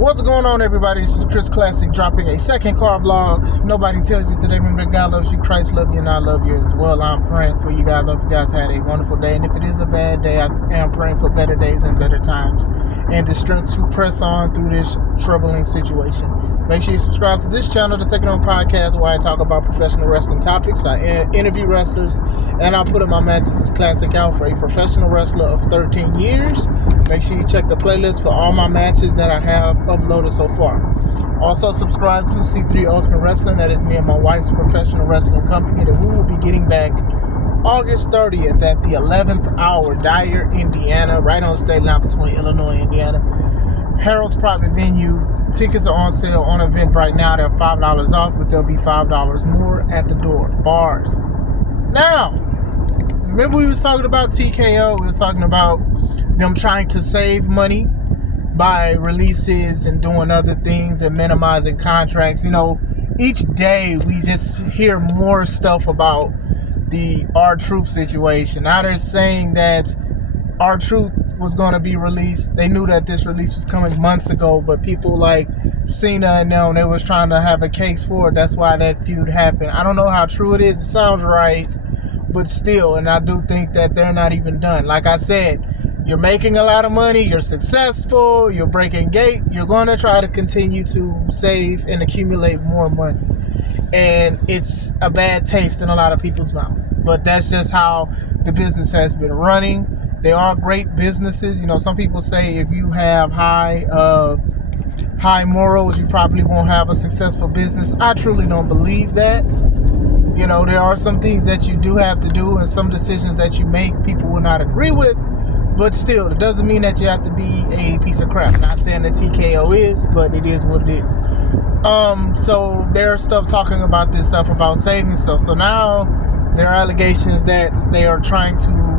What's going on, everybody? This is Chris Classic dropping a second car vlog. Nobody tells you today. Remember that God loves you, Christ loves you, and I love you as well. I'm praying for you guys. I hope you guys had a wonderful day. And if it is a bad day, I am praying for better days and better times and the strength to press on through this troubling situation. Make sure you subscribe to this channel, to Take It On Podcast, where I talk about professional wrestling topics. I interview wrestlers, and I'll put up my matches as classic out for a professional wrestler of 13 years. Make sure you check the playlist for all my matches that I have uploaded so far. Also, subscribe to C3 Ultimate Wrestling. That is me and my wife's professional wrestling company that we will be getting back August 30th at the 11th hour, Dyer, Indiana, right on the state line between Illinois and Indiana. Harold's private venue. Tickets are on sale on event right now. They're $5 off, but there'll be $5 more at the door. Bars. Now, remember we was talking about TKO. We was talking about them trying to save money by releases and doing other things and minimizing contracts. You know, each day we just hear more stuff about the R-Truth situation. Now they're saying that R-Truth was going to be released. They knew that this release was coming months ago, but people like Cena and them, they was trying to have a case for it. That's why that feud happened. I don't know how true it is. It sounds right, but still, and I do think that they're not even done. Like I said, you're making a lot of money, you're successful, you're breaking gate, you're going to try to continue to save and accumulate more money. And it's a bad taste in a lot of people's mouth. But that's just how the business has been running. They are great businesses. You know, some people say if you have high morals, you probably won't have a successful business. I truly don't believe that. You know, there are some things that you do have to do and some decisions that you make people will not agree with. But still, it doesn't mean that you have to be a piece of crap. Not saying that TKO is, but it is what it is. So there's stuff talking about this stuff, about saving stuff. So now there are allegations that they are trying to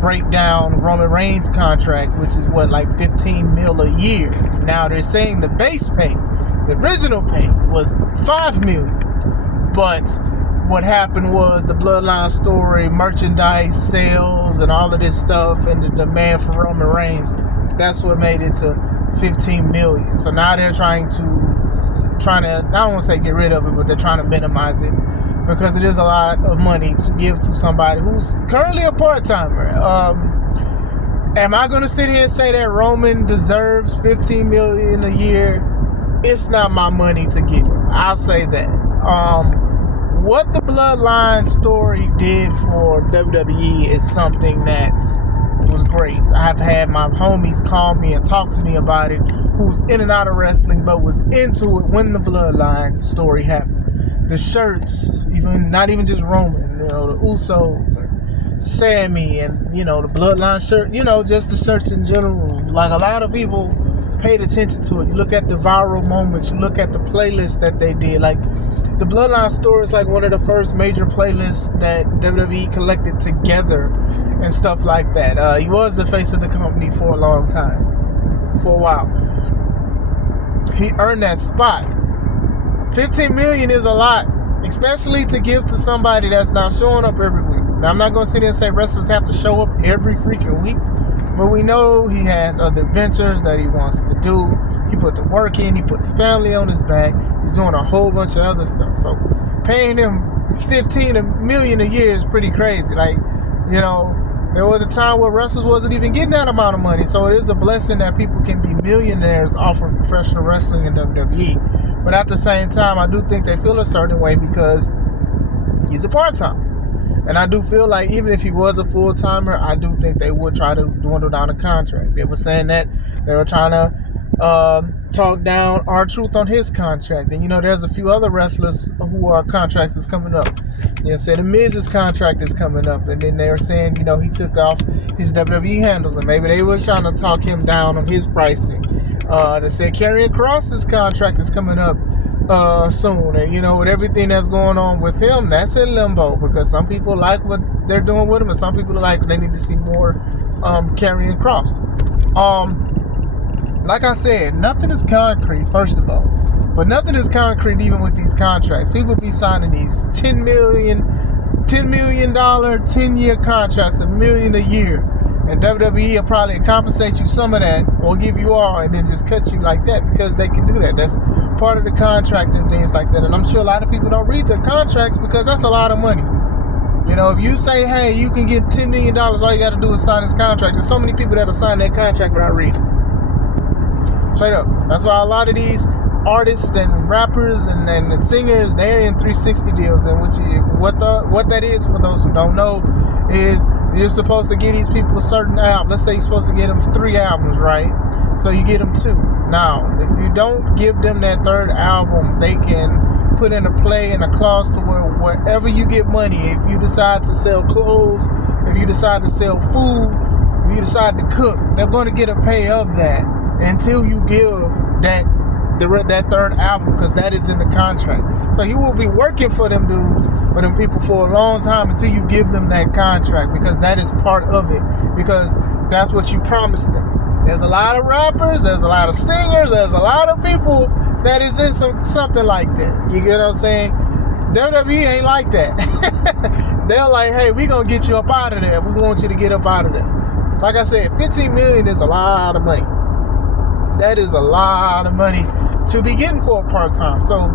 break down Roman Reigns' contract, which is what, like $15 million a year. Now they're saying the base pay, the original pay, was $5 million. But what happened was the Bloodline story, merchandise sales, and all of this stuff, and the demand for Roman Reigns, that's what made it to $15 million. So now they're trying to, I don't want to say get rid of it, but they're trying to minimize it, because it is a lot of money to give to somebody who's currently a part-timer. Am I going to sit here and say that Roman deserves $15 million a year? It's not my money to give him. I'll say that. What the Bloodline story did for WWE is something that was great. I have had my homies call me and talk to me about it, who's in and out of wrestling, but was into it when the Bloodline story happened. The shirts, not even just Roman, you know, the Usos and Sammy, and, you know, the Bloodline shirt, you know, just the shirts in general. Like, a lot of people paid attention to it. You look at the viral moments, you look at the playlist that they did. Like, the Bloodline story is like one of the first major playlists that WWE collected together and stuff like that. He was the face of the company for a long time, for a while. He earned that spot. $15 million is a lot, especially to give to somebody that's not showing up every week. Now, I'm not going to sit here and say wrestlers have to show up every freaking week, but we know he has other ventures that he wants to do. He put the work in, he put his family on his back, he's doing a whole bunch of other stuff. So paying him $15 million a year is pretty crazy. Like, you know, there was a time where wrestlers wasn't even getting that amount of money. So it is a blessing that people can be millionaires off of professional wrestling in WWE. But at the same time, I do think they feel a certain way because he's a part-timer. And I do feel like even if he was a full-timer, I do think they would try to dwindle down the contract. They were saying that they were trying to talk down R-Truth on his contract. And, you know, there's a few other wrestlers who are contracts is coming up. They said the Miz's contract is coming up. And then they were saying, you know, he took off his WWE handles. And maybe they were trying to talk him down on his pricing. They said Karrion Kross's contract is coming up soon. And, you know, with everything that's going on with him, that's in limbo. Because some people like what they're doing with him. And some people like they need to see more Karrion Kross. Like I said, nothing is concrete, first of all. But nothing is concrete even with these contracts. People be signing these $10 million 10-year contracts, $1 million a year. And WWE will probably compensate you some of that or give you all and then just cut you like that because they can do that. That's part of the contract and things like that. And I'm sure a lot of people don't read their contracts because that's a lot of money. You know, if you say, hey, you can get $10 million, all you got to do is sign this contract. There's so many people that'll sign that contract without reading. Straight up. That's why a lot of these artists and rappers and singers, they're in 360 deals. And what that is, for those who don't know, is you're supposed to get these people a certain album. Let's say you're supposed to get them 3 albums, right? So you get them 2. Now, if you don't give them that 3rd album, they can put in a play and a clause to where wherever you get money, if you decide to sell clothes, if you decide to sell food, if you decide to cook, they're going to get a pay of that until you give that 3rd album, because that is in the contract. So you will be working for them dudes or them people for a long time until you give them that contract, because that is part of it, because that's what you promised them. There's a lot of rappers, there's a lot of singers, there's a lot of people that is in something like that. You get what I'm saying? WWE ain't like that. They're like, hey, we gonna get you up out of there. We want you to get up out of there. Like I said, $15 million is a lot of money. That is a lot of money to be getting for a part-time. So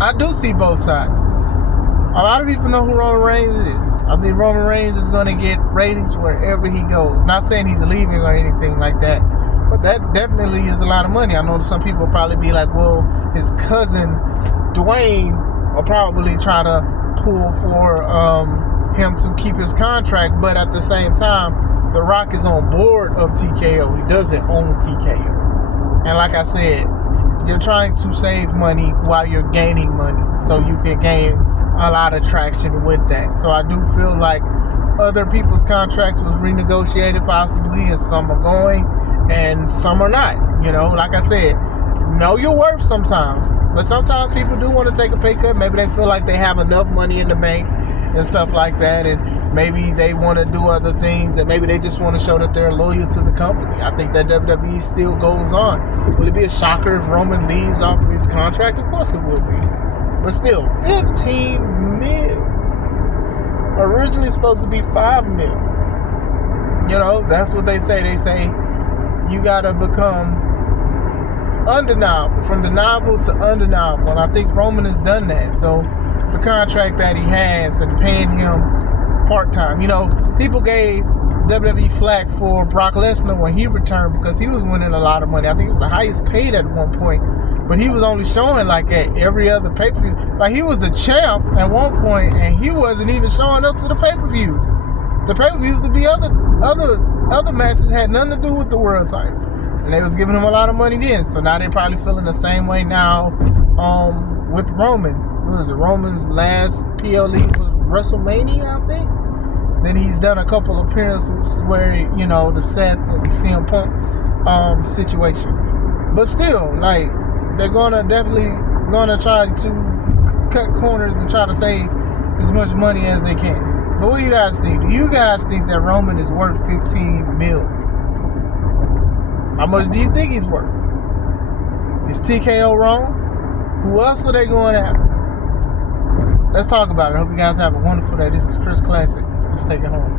I do see both sides. A lot of people know who Roman Reigns is. I think Roman Reigns is going to get ratings wherever he goes. Not saying he's leaving or anything like that, but that definitely is a lot of money. I know some people will probably be like, well, his cousin Dwayne will probably try to pull for him to keep his contract, but at the same time, The Rock is on board of TKO. He doesn't own TKO. And like I said, you're trying to save money while you're gaining money, so you can gain a lot of traction with that. So I do feel like other people's contracts was renegotiated possibly, and some are going and some are not. You know, like I said, know your worth sometimes, but sometimes people do want to take a pay cut. Maybe they feel like they have enough money in the bank and stuff like that, and maybe they want to do other things, and maybe they just want to show that they're loyal to the company. I think that WWE still goes on. Will it be a shocker if Roman leaves off of his contract? Of course it will be. But still, 15 mil. Originally supposed to be 5 mil. You know, that's what they say. They say you gotta become undeniable, from deniable to undeniable. And I think Roman has done that. So the contract that he has and paying him part-time. You know, people gave WWE flack for Brock Lesnar when he returned because he was winning a lot of money. I think he was the highest paid at one point. But he was only showing like at every other pay-per-view. Like he was the champ at one point, and he wasn't even showing up to the pay-per-views. The pay-per-views would be other matches that had nothing to do with the world title, and they was giving him a lot of money then. So now they're probably feeling the same way now with Roman. What was it? Roman's last PLE was WrestleMania, I think. Then he's done a couple appearances where, you know, the Seth and CM Punk situation. But still, like, they're definitely gonna try to cut corners and try to save as much money as they can. But what do you guys think? Do you guys think that Roman is worth 15 mil? How much do you think he's worth? Is TKO wrong? Who else are they going after? Let's talk about it. I hope you guys have a wonderful day. This is Chris Classic. Let's take it home.